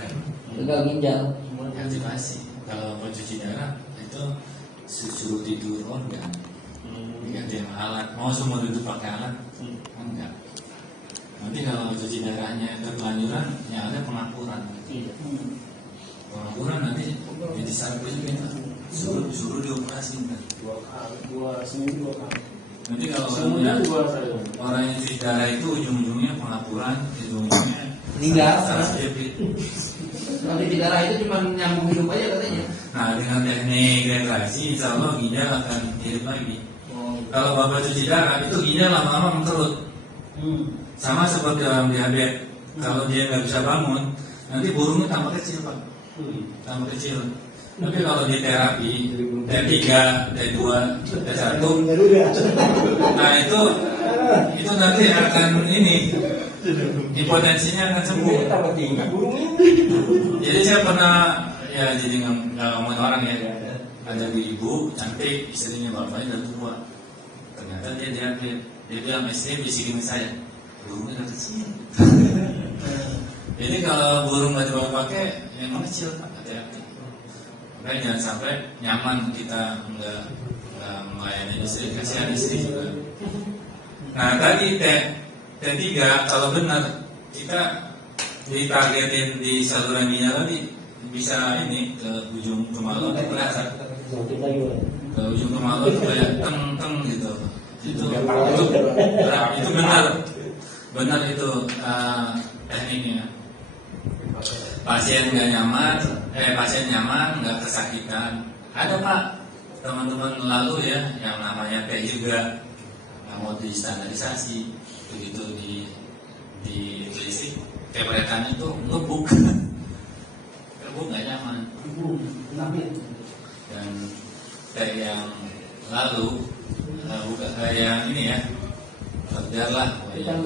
Gagal ginjal. Aktivasi. Kalau pencuci darah itu suruh tidur organ. Diganti sama alat. Mau semua duduk pakai alat? Enggak. Nanti kalau cuci darahnya berkelanjuran, yang ada pengapuran. Pengapuran nanti jadi sarapin kita. Suruh dioperasi. Seminggu 2 kali. Nanti kalau Semuanya orangnya 2 kali. orang yang cuci darah itu ujung-ujungnya pengapuran, ujung-ujungnya Meninggal. saraf jepit. Kalau cuci darah itu cuma nyambung hidup aja katanya. Nah dengan teknik regenerasi, insya Allah ginjal akan hidup lagi. Kalau Bapak cuci darah itu ginjal lama-lama mengkerut. Sama seperti orang diabetes. Kalau dia nggak bisa bangun, nanti burungnya tambah kecil Pak. Tambah kecil. Tapi kalau di terapi T3, T2, T1, nah itu nanti akan ini impotensinya akan sembuh. Tambah tinggi burungnya. Jadi saya pernah ya jadi nggak ngomongin orang ya. Ada ibu cantik, istrinya bapaknya udah tua. Ternyata dia diabetes. Dia bilang istrinya bisikin ke saya, burungnya udah kecil. Jadi kalau burung nggak dibawa pakai, yang kecil Pak, hati-hati. Makanya jangan sampai nyaman kita nggak melayani istri, kasihan istri juga. Nah tadi T3 kalau benar kita ditargetin di saluran ginjal tadi bisa ini ke ujung kemaluan kelihatan. Ke ujung kemaluan kayak teng gitu. Itu benar itu tekniknya. Pasien nyaman, nggak kesakitan. Ada Pak, teman-teman lalu ya, yang namanya T juga nggak mau distandarisasi, begitu di listrik, keberetannya itu ngebuk nggak nyaman. Dan kayak yang lalu, bukan kayak yang ini ya, wajar lah. Kita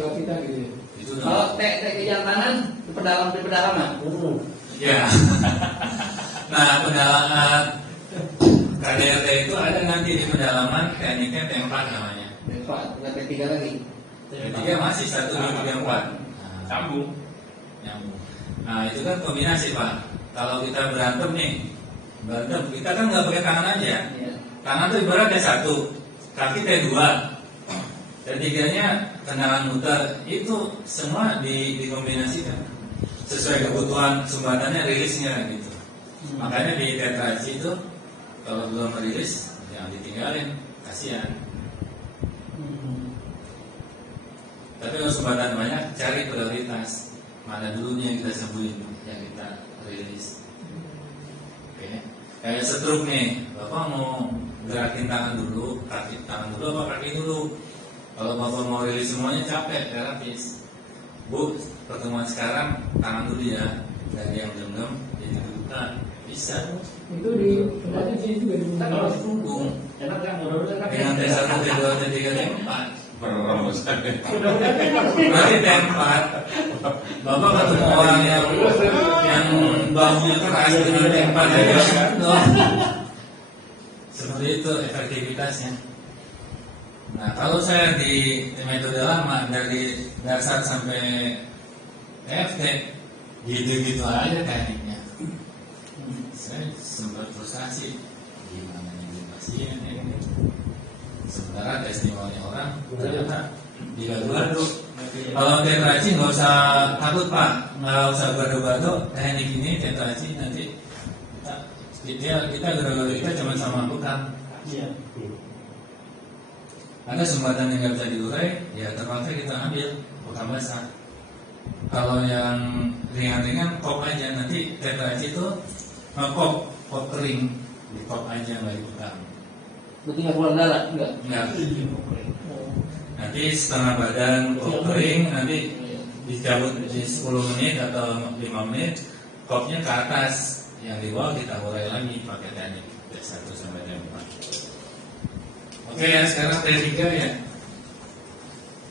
gitu ya. Itu Itu Kalau teknik kejantanan di pedalaman. ya. Nah, pedalaman KDRT itu ada nanti di pedalaman tekniknya T4 namanya. Pak, bukan T3 lagi. T3 masih 1, 2, 3, 4. Sambung. Nyambung. Nah, itu kan kombinasi, Pak. Kalau kita berantem nih, kita kan nggak pakai tangan aja. Iya. Tangan tuh ibaratnya 1, kaki T2, T3-nya tendangan muter. Itu semua dikombinasikan sesuai kebutuhan sumbatannya, rilisnya gitu. Makanya di tetraji itu kalau belum merilis jangan ditinggalin, kasihan. Tapi kalau sumbatan banyak, cari prioritas. Mana dulunya yang kita sembuhin, yang kita rilis. Oke. Kayak stroke nih, Bapak mau gerakin tangan dulu, tangan dulu apa kaki dulu? Kalau Bapak mau rilis semuanya capek, terapis. Bu, pertemuan sekarang tangan dulu ya, dari yang genggam jadi dudukan, bisa. Itu di tempatnya sih juga di Kalau punggung, Enak kan? Mudah-mudahan enak. dengan T1, T2, T3, T4. Perusahaan. Berarti T4 Bapak ketemu orang yang bahunya keras dengan T4 ya. Seperti itu efektivitasnya. Nah, kalau saya di metode lama dari dasar sampai FT gitu-gitu aja tekniknya. Saya sempat frustasi gimana nih pasien ini. Sementara testimoni orang ternyata digadu-gadu. Kalau tetraci nggak usah takut Pak, nggak usah gado-gado. Teknik ini tetraci nanti kita gado-gado kita cuma sama bukan. Iya. Ada sumbatan yang nggak bisa diurai, ya terpaksa kita ambil bukan basah. Kalau yang ringan-ringan kop aja, nanti tetraci itu kop kering, di kop aja nggak dipegang. Berarti nggak keluar darah, enggak? Enggak. Nanti setengah badan kop kering, nanti dicabut di 10 menit atau 5 menit, kopnya ke atas, yang di bawah kita urai lagi pakai teknik T1 sampai T4. Oke ya, sekarang T3 ya.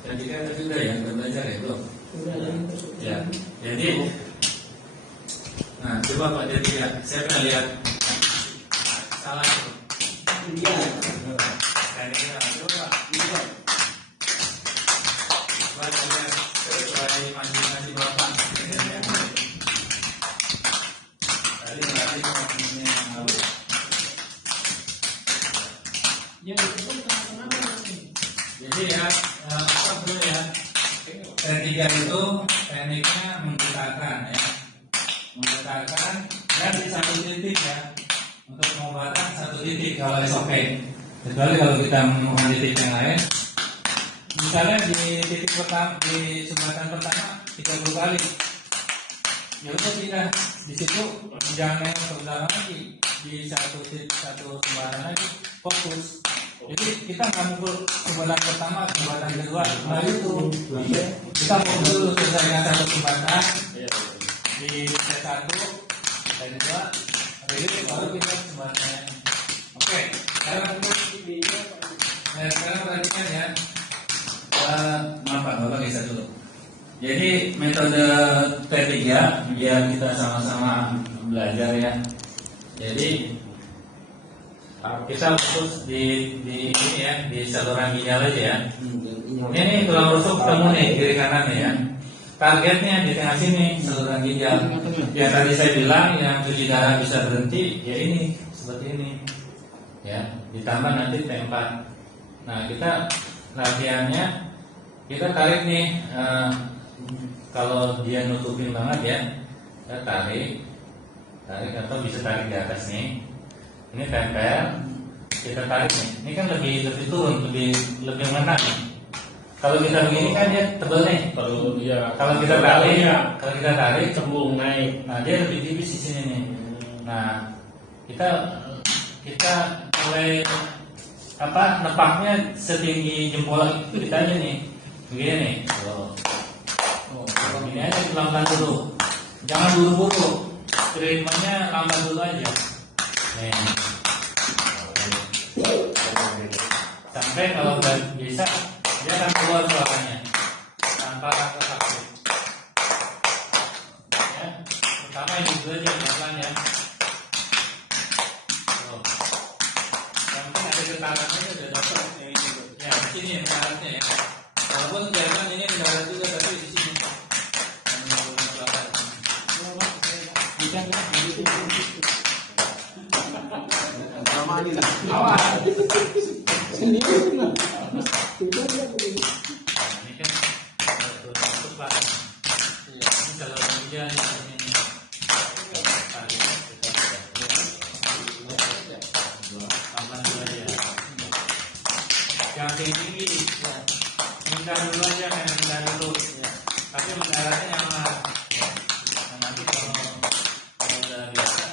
T3 tadi udah ya, udah belajar ya belum? Ya, jadi nah coba Pak T3, saya pernah lihat salah itu. Iya. Tekniknya coba. Belajar sesuai imajinasi Bapak. Tadi berarti ini yang lalu. yang disebut kenapa nih? Jadi ya, apa dulu ya? T3 itu tekniknya menggetarkan ya, menggetarkan dan di satu titik ya. Untuk pengobatan satu titik kalau SOP. Kecuali kalau kita menemukan titik yang lain, misalnya di titik pertama, di sumbatan pertama 30 kali, ya udah kita di situ jangan yang terdalam lagi, di satu sumbatan lagi fokus. Jadi kita nggak mukul sumbatan pertama, sumbatan kedua, nah itu kita mukul selesaikan satu sumbatan di T1, T2, rilis baru kita sumbatan. Oke, sekarang perhatikan ya. Maaf Pak, Bapak geser dulu. Jadi metode T3 biar kita sama-sama belajar ya. Jadi kita fokus di ini ya, di saluran ginjal aja ya. Ini tulang rusuk ketemu nih kiri kanan nih ya. Targetnya di tengah sini saluran ginjal. Yang tadi saya bilang yang cuci darah bisa berhenti, ya ini seperti ini. Ya, ditambah nanti T4. Nah, kita latihannya kita tarik nih. Kalau dia nutupin banget ya, kita tarik atau bisa tarik di atas nih. Ini tempel, kita tarik nih. Ini kan lebih turun, lebih mengena nih. Kalau kita begini kan dia tebel nih. Kalau kita tarik, cembung naik. nah dia lebih tipis di sini nih. Nah, kita mulai nepaknya setinggi jempol kita aja nih. Begini nih. Begini aja pelan-pelan dulu. Jangan buru-buru. Treatmentnya lambat dulu aja. Nih. Sampai kalau nggak bisa dia akan keluar suaranya tanpa rasa sakit. sini mendaratnya ya. Walaupun Jerman ini mendarat juga tapi di sini. Sendiri kan? Tidak ada begini. Ini kan untuk Pak. Ini kalau hujan ini. Yang tinggi, mindah dulu aja, mindah dulu. Tapi mendaratnya nyaman. Nanti kalau udah biasa.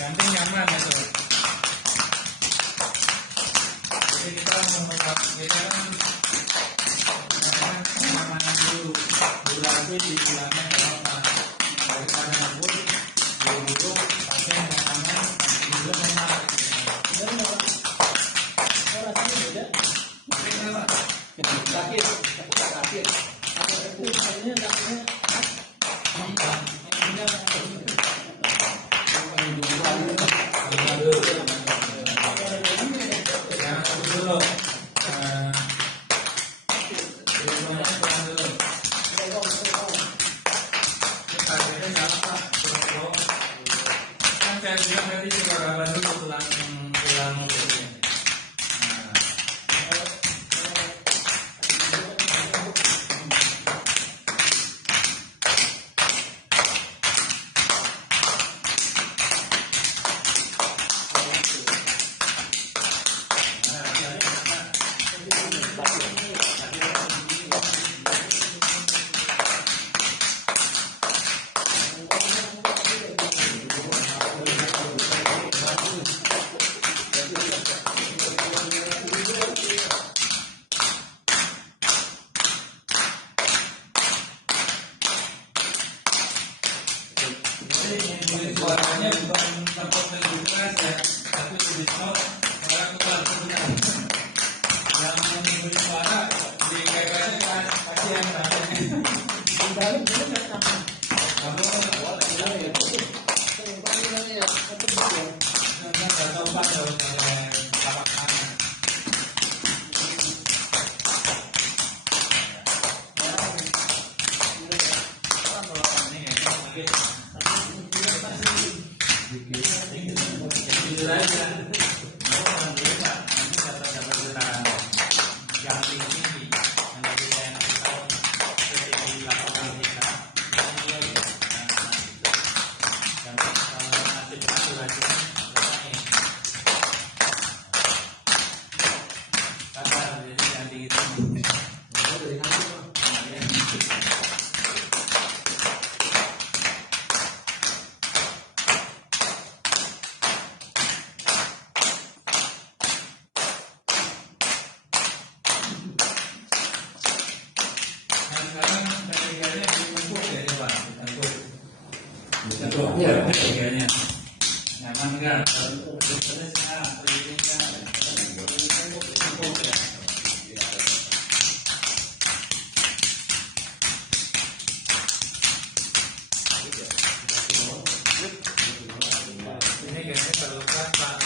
Ganti nyaman itu. Jadi kita memperhatikan kenyamanan dulu. Durasi di bulannya berapa? Daripada ngebut, buru-buru, pakai nyaman, dulu memang. Rasanya beda. Sakit, sakit. Rasanya takutnya Saya bilang tadi coba bantu tulang ini. Suaranya bukan tempat lebih keras ya, tapi lebih stop orang keluar yang memberi suara di kayaknya kan kasihan dalam benar nggak sama. Harganya nyaman kan? Ini kayaknya terluka Pak.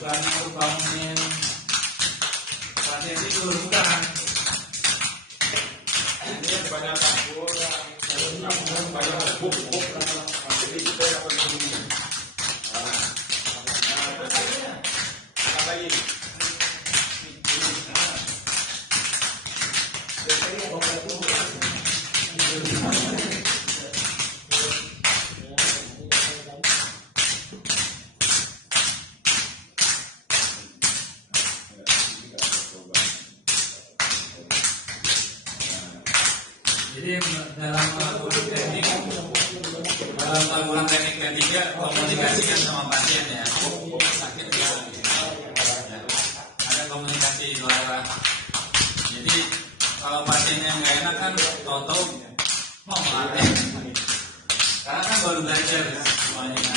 Bukan untuk bangunin pasien tidur, bukan. Ini kebanyakan banyak buk. Jadi kita dapat begini. Apa lagi? Jadi dalam melakukan teknik ketiga komunikasikan sama pasien ya. Sakit ya. Ada komunikasi dua arah. Jadi kalau pasiennya nggak enak kan tahu-tahu mau melatih. Karena kan baru belajar semuanya.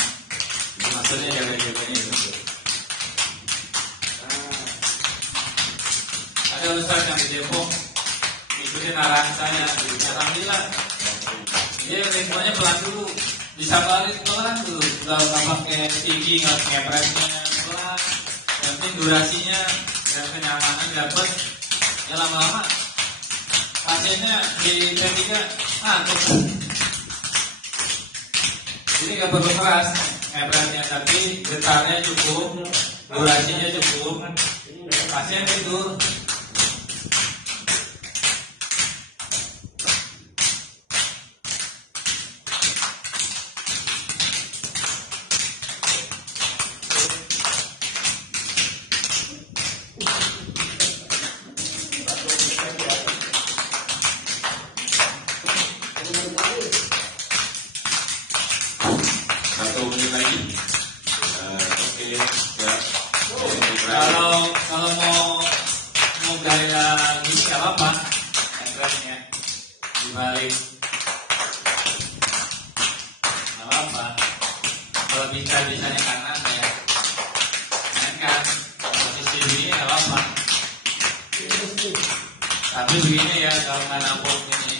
Maksudnya jaga-jaga itu. Ada ustaz yang di Depok ikutin arahan saya, alhamdulillah dia ritmenya pelan dulu, disabarin pelan dulu, nggak pakai tinggi, nggak ngepresnya pelan, yang penting durasinya dan kenyamanan dapat. Ya lama-lama pasiennya di P3 ngantuk, jadi nggak perlu keras ngepresnya, tapi getarnya cukup, durasinya cukup, pasien tidur. Kalau mau gaya gini nggak apa-apa, entrance-nya dibalik nggak apa-apa. Kalau bisanya kanan ya, mainkan posisi begini nggak apa-apa. Tapi begini ya, kalau nggak nampuk ini.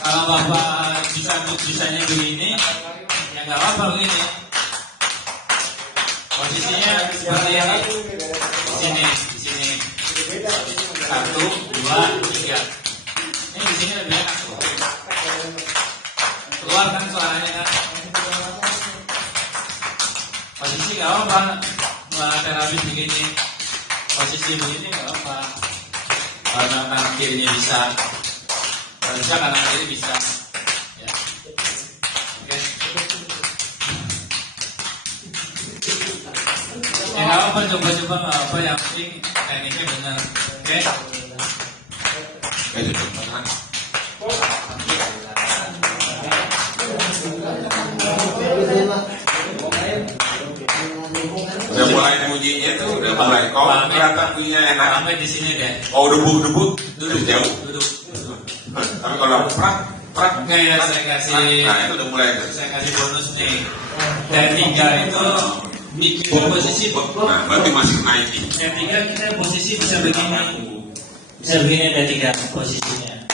Kalau bapak bisanya begini, ya nggak apa-apa begini. Posisinya seperti ini, di sini, 1, 2, 3. Ini di sini lebih enak tuh. Keluar kan suaranya kan. Posisi nggak apa, malah terapi begini. Posisi begini nggak apa. Karena kanan kirinya bisa, kalau bisa kanan kiri bisa. Ya. Oke. Ya nggak apa, coba-coba nggak apa, yang penting tekniknya benar. Oke? Udah mulai mujinya tuh, udah mulai. Kok ternyata punya enak. Sampai di sini deh. Oh, debuk duduk jauh. Duduk. Tapi kalau prak, Kayak saya kasih, nah itu udah mulai. saya kasih bonus nih. T3 itu bikin posisi. Nah, berarti masih naik nih. T3 kita posisi bisa begini. Bisa begini T3 posisinya.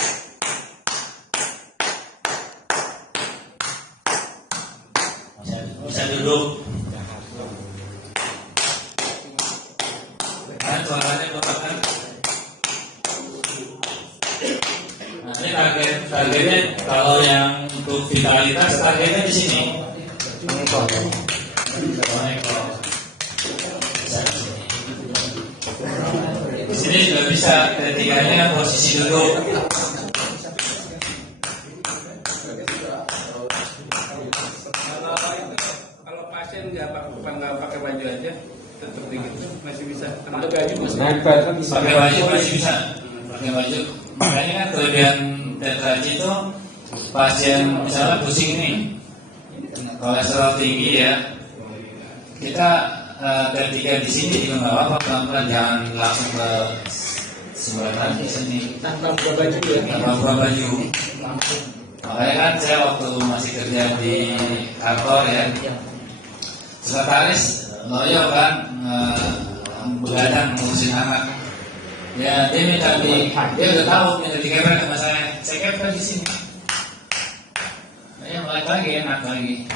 Bisa duduk. Kan suaranya kotak kan. Nah, ini targetnya kalau yang untuk vitalitas targetnya di sini. Di sini juga bisa, ketiganya posisi duduk. Kalau pasien nggak pakai baju aja, tetap begitu masih bisa. Ada baju masih. Pakai baju masih bisa. Pakai baju. Makanya kan kelebihan tetraji itu pasien misalnya pusing nih, kolesterol tinggi ya, kita ketika di sini juga nggak apa-apa, pelan-pelan, jangan langsung ke sebelah di sini Tanpa buka baju ya. tanpa buka baju. Makanya kan saya waktu masih kerja di kantor ya, sekretaris loyo kan begadang ngurusin anak. Ya dia minta dia udah tahu minta dikeprek sama saya keprek di sini. Ya balik lagi enak lagi.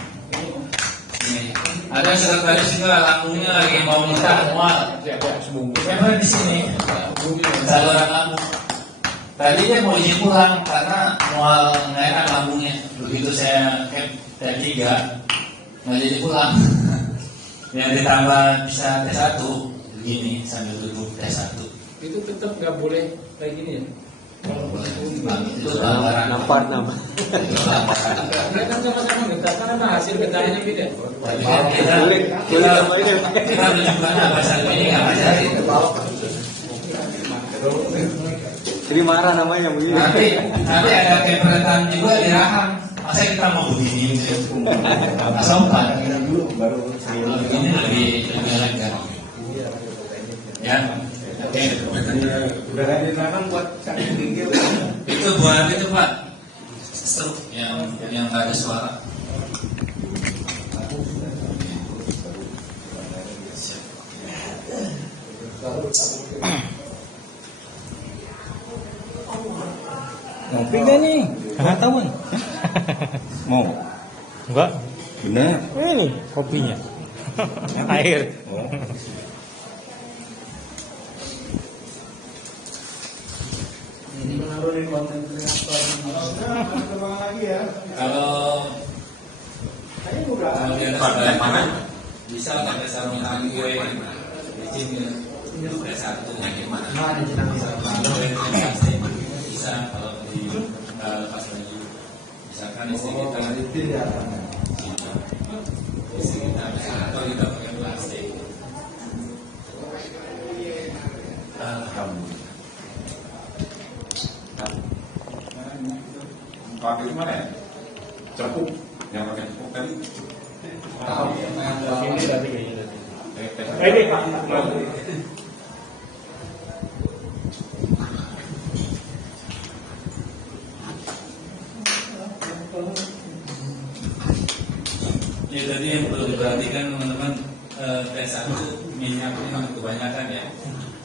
Ini. Ada sekretaris juga lambungnya lagi mau minta mual. Keprek di sini. Saluran lambung. Tadi dia mau izin pulang karena mual nggak enak lambungnya. Begitu saya T3 nggak jadi pulang. Yang ditambah bisa T1 begini sambil duduk T1. Itu tetap nggak boleh kayak gini ya. Itu gambaran Nampak nama. itu gambaran. Mereka kan sama-sama getah, karena hasil getahnya beda. Tapi kan kita menunjukkan bahasa ini nggak ajarin. Jadi marah namanya begini. Nanti ada keperetan juga di rahang. Masa kita mau begini nggak sopan. Kalau begini lebih elegan. Ya. Oke. Udah ada tangan buat cari gigil. Itu buat itu Pak. Struk yang nggak ada suara. Ngopi gak nih? Hah, tahun? Mau? Enggak, Bener? ini kopinya. Air. Oh. Menaruh konten kreator. Kembang lagi ya. Kalau kalau dia ada mana? Bisa pakai sarung tangan gue di sini. Itu kayak satu yang gimana? Bisa kalau di lepas lagi. Misalkan istri kita atau kita pakai plastik. Alhamdulillah. Pakai mana ya? Cepuk. Yang pakai cepuk tadi. Ini tadi kayaknya. Ini Ya tadi yang perlu diperhatikan teman-teman, T1 minyaknya kebanyakan ya.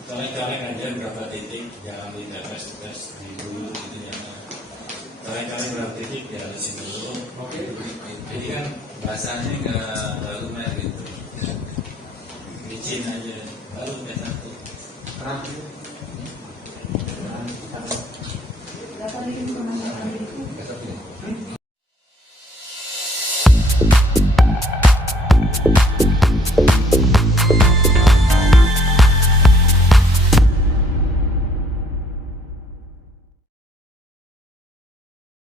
Colek-colek aja berapa titik, jangan dites di dulu gitu ya. Colek-colek berapa titik ya halusin dulu. Oke. Jadi kan bahasanya nggak lumer gitu. Licin aja, baru T1.